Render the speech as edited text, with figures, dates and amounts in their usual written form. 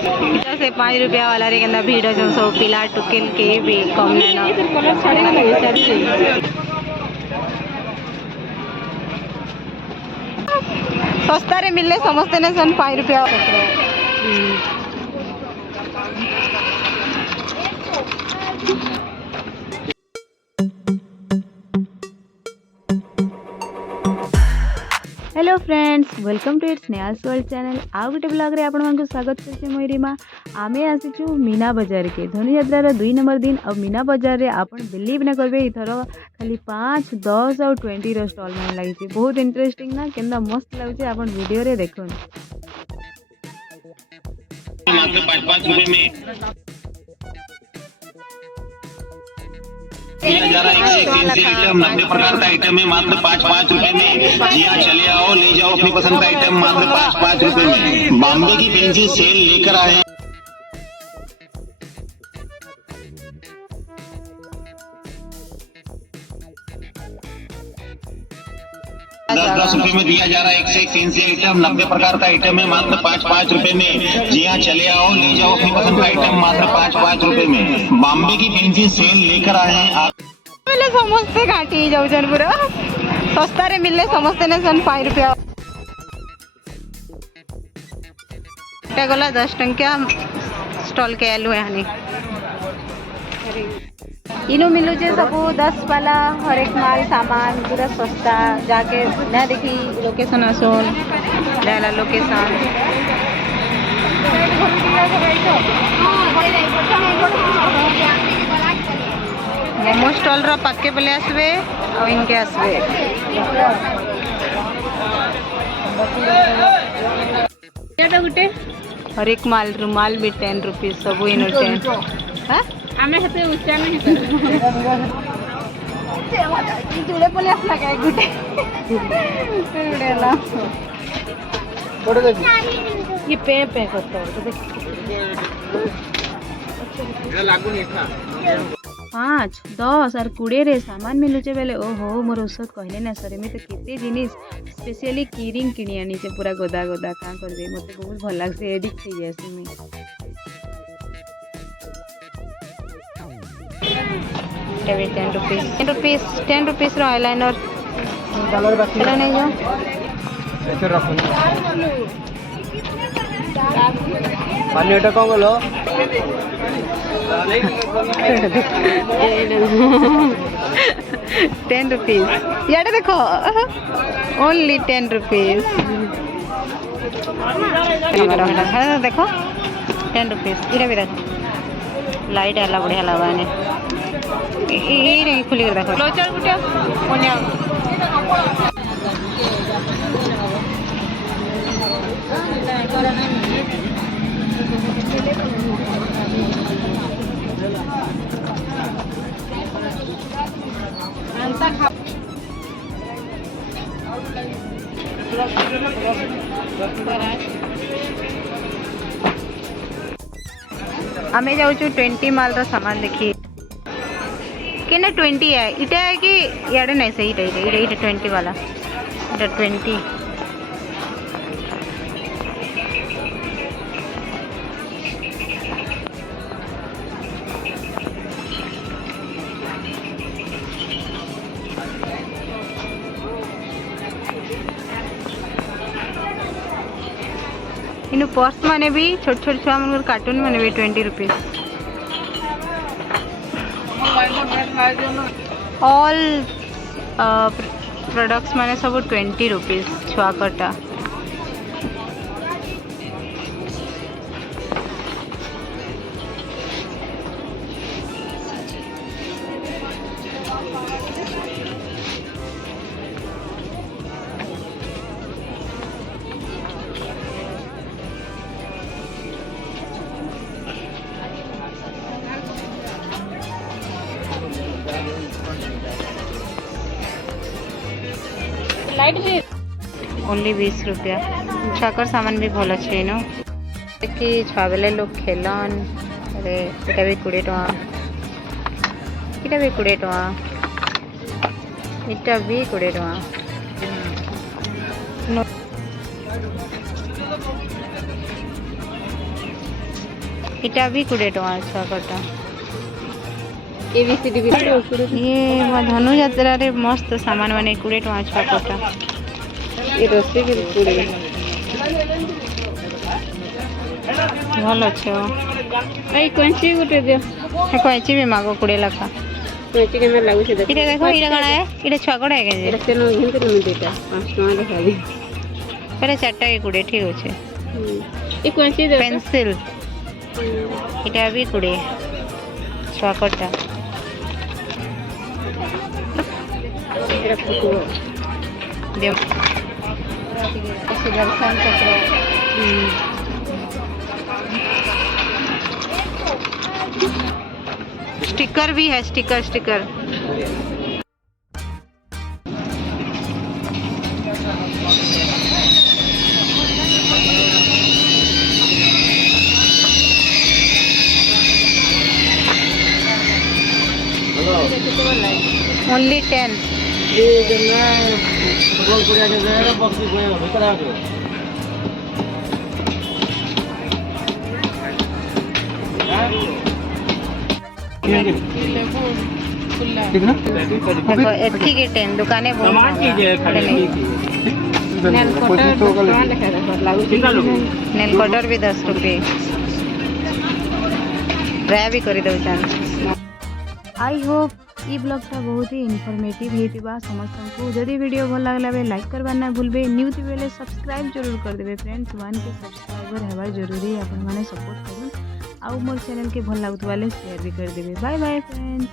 इटा से 5 रुपया वाला रे केंदा भीड़ अछन सब पिला टुकेल के भी कम नै न सस्ता रे मिलले समस्ते ने सन 5 रुपया। Hello friends, welcome to it's Sneha's world channel. आउ गोटे ब्लॉग रे आपण मानक स्वागत करछे। मोई रीमा आमे आसीचु मीना बाजार के धनुयात्रा रो 2 नंबर दिन। अब मीना बाजार रे आपण बिलीव न करबे इथरो खाली 5, 10 और 20 रो स्टॉल मान लागि छे। बहुत इंटरेस्टिंग ना, केंदा मस्त लागछे। आपण वीडियो रे देखोन। मात्र 5-5 रुपए में जा रहा है। 1 आइटम 90 प्रकार का आइटम है मात्र 5-5 रुपए में। जी हाँ, चले आओ ले जाओ अपनी पसंद का आइटम मात्र 5-5 रुपए में। बॉम्बे की पेंसिल सेल लेकर आए हैं। 10-10 रुपए में दिया जा रहा है। 1 से 1 पेंसिल आइटम 90 प्रकार का आइटम है मात्र 5-5 रुपए में। जी हाँ, चले आओ ले जाओ अपनी पसंद का आइटम मात्र 5-5 रुपए में। बॉम्बे की पेंसिल सेल लेकर आए हैं आप। पहले समस्ते घाटी जाउछन पूरा सस्ता रे मिलले समस्ते ने सन 5 रुपया। एटा गला 10 टंकिया स्टॉल के आलू यानी इनो मिलू जे सब 10 वाला हर एक माल सामान पूरा सस्ता। जाके ना देखी लोकेशन आसोन लेला लोकेशन मोमो स्टॉल रो पक्के बोले आसबे और इनके आसबे। गुटे हर एक माल रुमाल भी 10 रुपीज सब इन 10। हां आमे हेते उच्चा में हेते चूड़े बोले असला काय गुटे उडेला बड़े देखी ये पे करता है तो देख ये लागू नहीं था। 5, 10 और 20 रे सामान मिलुचे बेले ओहो मोर औषध कहले ना सर में तो केते जिनिस स्पेशली कीरिंग किनी आनी से पूरा गोदा गोदा का कर दे। मते बहुत भल लाग से एडिक्ट થઈ जासी में। टेबल 10 रुपीस रो आईलाइनर कलर बाकी नहीं जो ऐसे रखो पानी एटा कम बोलो 10 रुपीस यार देखो ओनली 10 रुपीस देखो 10 रुपीस इरा भी देखो लाइट आला बढ़िया लगाने ये नहीं खुली कर देखो लोचर गुटिया ओन्या आमे जाऊँ 20 माल रो सामान देखिए कि ना 20 है इटा है कि यार नहीं सही इटा 20 वाला इटा 20 इन पर्स माने भी छोट छोट छुआ मन कार्टून माने भी 20 रुपीस। ऑल प्रोडक्ट्स माने सब 20 रुपीस छुआ कटा। ओनली 20 रुपया। छाकर सामान भी भल अच्छे नो कि छुआ बेले लोग खेलन। अरे इटा भी 20 टका इटा भी 20 टका इटा भी 20 टका। इटा भी 20 टଙ୍କା छुआ कटा ABCD भी ये धनु यात्रा रे मस्त सामान माने 20 टଙ୍କା छुआ कटा ये रोसे के पूरे भल अच्छे आई कोंची गुटे दियो कैची भी मागो 20 लाखा कोंची के में लागु छे देख इटा देखो इटा कणा है इटा छुआ कटा है के एटा सेनो हिंते न देता 5 टଙ୍କା देखा दी पहले 4 टा 20 ठीक होचे ये कोंची दे पेंसिल इटा भी 20 छुआ कटा एरा फुटो देव सुदर्शन चक्र स्टिकर भी है स्टिकर स्टिकर ओनली 10 ये जना फुटबॉल पूरा जगह बॉक्स को भीतर आ गयो देखो एथी के 10 दुकानें बहुत नेल कटर लिखा लागु नेल कटर भी 10 रुपये ड्राई भी कर दो आई होप ई ब्लॉगटा बहुत ही इनफॉर्मेटिव हेतिबा समस्त को जदि वीडियो भल लागला बे लाइक करबा ना भूलबे न्यू थी बेले सब्सक्राइब जरूर कर देबे फ्रेंड्स 1 के सब्सक्राइबर हेबार जरूरी अपन माने सपोर्ट करूँ आउ मोर चैनल के भल लागुत वाले शेयर भी कर देबे बाय बाय फ्रेंड्स।